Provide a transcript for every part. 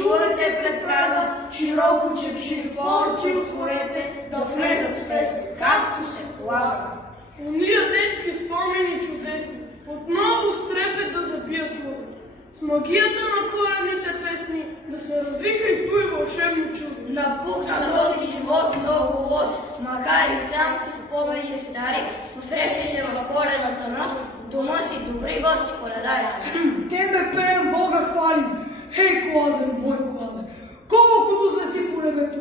чуете пред прага, широко чепши порци отворете, да влезат с песен, както се полага. Уния детски спомени чудесни, отново с трепет да забият ура. С магията на коледните песни да се развихри той вълшебно чудо. Напухна този живот много лоз, макар и сам си спомените стари, посрещайте в коледната нощ, дома си добри гости коледари. Тебе пеем, Бога хвалим. Хей, кладен, мой кладен, колкото звезди по небето,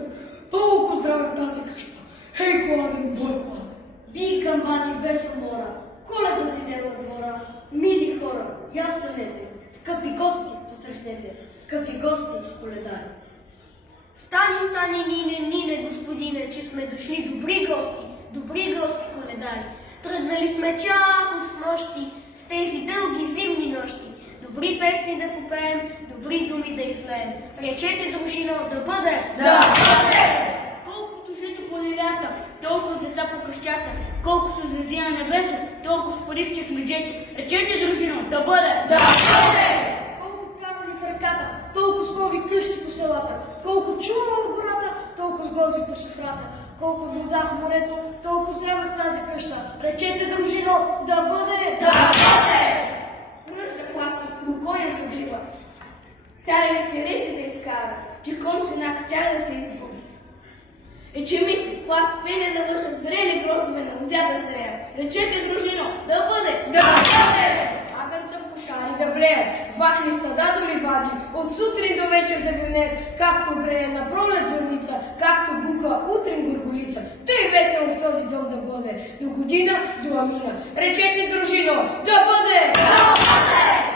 толкова здраве в тази къща. Хей, кладен, мой кладен. Бий камбани без умора, Коледа дойде във двора. Мили хора, я станете, скъпи гости посрещнете, скъпи гости коледари. Стани, стани, нине, господине, че сме дошли добри гости коледари. Тръгнали сме чак с нощи, в тези дълги зимни нощи. Добри песни да попеем, добри думи да излеем. Речете, дружино, да бъде! Да бъде! Колкото жито по лилята, толкова деца по къщата, колкото звезди на небето, толкова пари в чекмеджете. Речете, дружино, да бъде! Да бъде! Колко камъни в ръката, толкова слови къщи по селата, колко чума в гората, толкова сгози по сефрата, колко вода в морето, толкова здраве в тази къща. Речете, дружино, да бъде! Да бъде! Ръжда класи, рукоя хъбжила. Цареве цареси да изкарат, че кон свина котяра да се изгуби. Ечемици, клас пене да вършат, зрели гроздове на лозя да зреят. Речете, дружино, да бъде! Да бъде! Агънца в кошари да блеят, вакли стада до ливади, от сутрин до вечер да винеят, както грее на пролет зорница, както бука утрин горголица. Тъй весело в този дом да бъде, до година, до амина. Речете, дружино, да бъде! Да бъде!